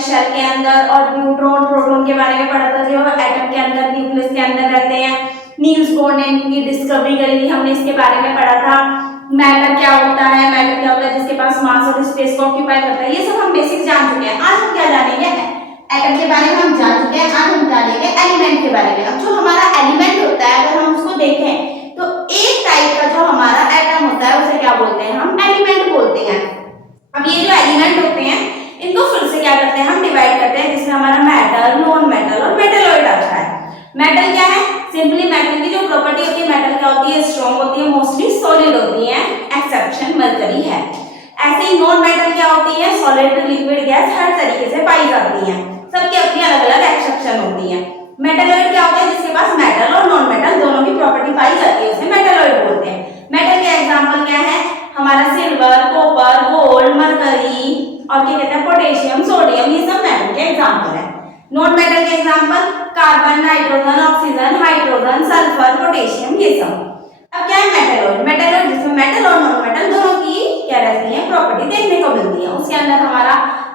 Shell के अंदर, और न्यूट्रॉन प्रोटॉन के बारे में पढ़ा था जो एटम के अंदर न्यूक्लियस के अंदर रहते हैं। नील्स बोर ने इनकी डिस्कवरी करी थी, हमने इसके बारे में पढ़ा था। मैटर क्या होता है, मैटर क्या होता है जिसके पास मास और स्पेस को ऑक्यूपाई करता है, ये सब हम बेसिक जान चुके हैं। आज हम क्या जानेंगे, एटम के बारे में हम जान चुके हैं, आज हम जानेंगे एलिमेंट के बारे में। अब जो हमारा एलिमेंट होता है अगर हम उसको देखें तो एक टाइप का जो हमारा एटम होता है उसे क्या बोलते हैं, हम एलिमेंट बोलते हैं। अब ये जो एलिमेंट होते हैं इनको फिर से क्या करते हैं, हम डिवाइड करते हैं, जिसमें हमारा मेटल, नॉन मेटल और मेटलॉइड आता है। मेटल क्या है, सिंपली मेटल की जो प्रॉपर्टी होती है, मेटल क्या होती है, स्ट्रॉन्ग होती है, मोस्टली सॉलिड होती है, एक्सेप्शन मरकरी है। ऐसे ही नॉन मेटल क्या होती है, सॉलिड, लिक्विड, गैस हर तरीके से पाई जाती है, सबकी अपनी अलग अलग एक्सेप्शन होती है। मेटलॉइड क्या होता है, जिसके पास मेटल और नॉन मेटल दोनों की प्रॉपर्टी पाई जाती है, उसे मेटलॉइड बोलते हैं। मेटल के एग्जांपल क्या है, हमारा सिल्वर, कॉपर, गोल्ड, मरकरी और क्या कहते हैं, पोटेशियम, सोडियम, ये सब मेटल के एग्जांपल है। नॉन मेटल के example carbon, nitrogen, oxygen, hydrogen, sulphur, potassium, ये सब। अब क्या है मेटलॉइड, मेटलॉइड जिसमें मेटल और नॉन मेटल दोनों की क्या रहती है, प्रॉपर्टी देखने को मिलती है। उसके अंदर हमारा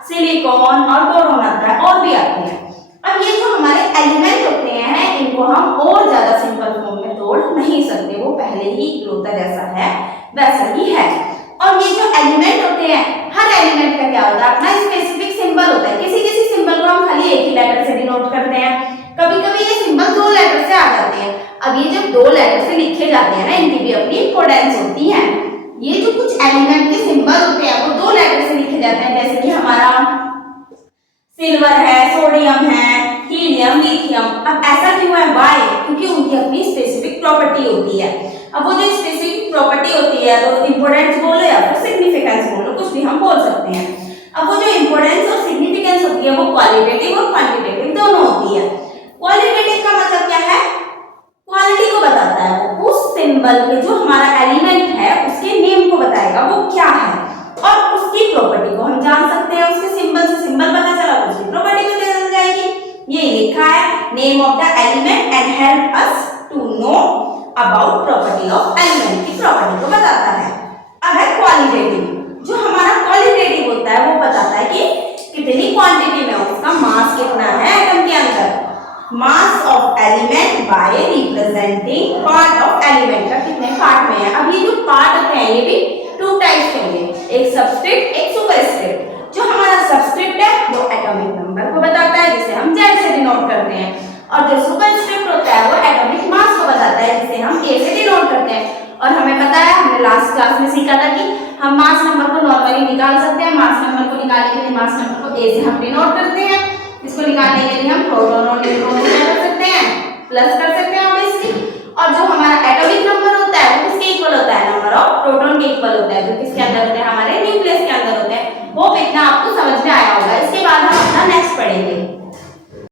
सिलिकॉन और बोरॉन आता है और भी आते हैं। अब ये जो हमारे एलिमेंट होते हैं इनको हम और ज्यादा सिंपल फॉर्म में तोड़ नहीं सकते, वो पहले ही इकलौता जैसा है वैसा ही है। और ये जो एलिमेंट होते हैं, हर एलिमेंट का क्या होता है, अपना स्पेसिफिक सिंबल होता है। किसी किसी सिंबल को हम खाली एक ही लेटर से डिनोट करते हैं, कभी कभी ये सिंबल दो लेटर से आ जाते हैं। अब ये जब दो लेटर से लिखे जाते हैं ना, इनकी भी अपनी इंपॉर्टेंस होती है। ये जो कुछ एलिमेंट के सिंबल होते हैं वो दो लेटर से लिखे जाते हैं, जैसे कि हमारा सिल्वर है, सोडियम है, हीलियम, लिथियम। अब ऐसा क्यों है, वाई, क्योंकि उनकी अपनी स्पेसिफिक प्रॉपर्टी होती है। अब वो जो स्पेसिफिक प्रॉपर्टी होती है तो इंपॉर्टेंस बोलो या फिर सिग्निफिकेंस बोलो, कुछ भी हम बोल सकते हैं। अब वो जो इंपॉर्टेंस और सिग्निफिकेंस होती है वो क्वालिटेटिव और क्वांटिटेटिव दोनों होती है। क्वालिटेटिव का मतलब क्या है, क्वालिटी को बताता है, वो उस सिंबल के जो हमारा एलिमेंट है उसके नेम को बताएगा वो क्या है, और उसकी प्रॉपर्टी को हम जान सकते हैं। उसके सिंबल से सिंबल पता चला तो उसकी प्रॉपर्टी भी पता जाएगी। ये लिखा है name of the element and help us to know about property of element, की प्रॉपर्टी को बताता है। अब है क्वालिटेटिव, जो हमारा क्वालिटेटिव होता है वो बताता है कि कितनी क्वांटिटी में, उसका मास कितना है एटम के अंदर, mass of element by representing part of element का कितने पार्ट में है। अब ये जो पार्ट होते हैं ये भी टू टाइप्स के होंगे, एक सबस्क्रिप्ट एक सुपरस्क्रिप्ट। जो हमारा सबस्क्रिप्ट है वो एटॉमिक नंबर को बताता है, जिसे हम Z से डिनोट करते हैं, और जो सुपरस्क्रिप्ट होता है वो एटॉमिक मास को बताता है, जिसे हम A से डिनोट करते हैं। और हमें पता है, हमने लास्ट क्लास में सीखा था कि हम मास नंबर को नॉर्मली निकाल सकते हैं। मास नंबर को निकालने के लिए मास नंबर को A से हम डिनोट करते हैं, इसको निकालने के लिए हम प्रोटॉन और न्यूट्रॉन को क्या कर सकते हैं, प्लस कर सकते हैं ऑब्वियसली। और जो हमारा एटॉमिक नंबर होता है वो किसके इक्वल होता है, नंबर ऑफ प्रोटॉन के इक्वल होता है, जो किसके अंदर होता है